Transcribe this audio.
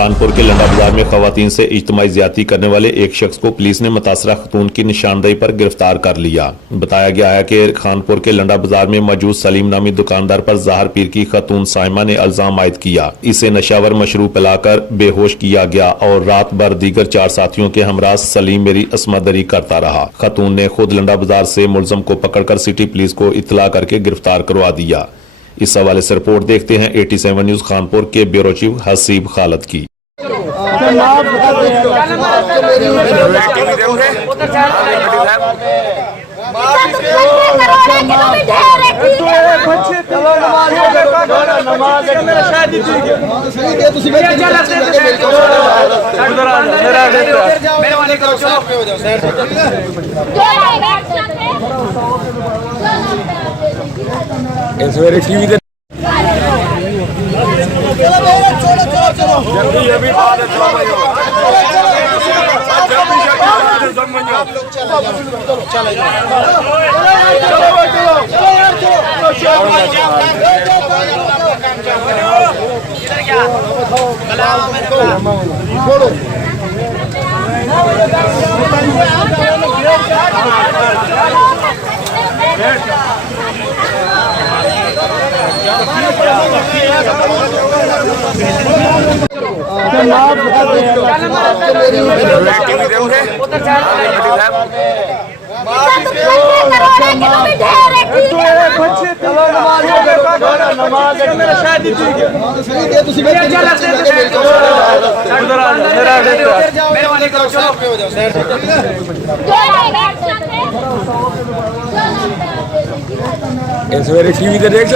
कानपुर के लंडा बाजार में खवातीन से इज्तिमाई ज्यादती करने वाले एक शख्स को पुलिस ने मुतासरा खतून की निशानदेही पर गिरफ्तार कर लिया। बताया गया है कि कानपुर के लंडा बाजार में मौजूद सलीम नामी दुकानदार पर ज़ाहर पीर की खतून साइमा ने इल्जाम आयद किया। इसे नशावर मशरूब पिलाकर बेहोश किया गया और रात भर दीगर 4 साथियों के हमरा सलीम मेरी अस्मदरी करता रहा। खतून ने खुद लंडा बाजार से मुलजम को पकड़कर सिटी पुलिस को इत्तला करके गिरफ्तार करवा दिया। इस हवाले से रिपोर्ट देखते हैं 87 न्यूज कानपुर के ब्यूरो चीफ हसीब खालद की। इस वेरे टीवी देख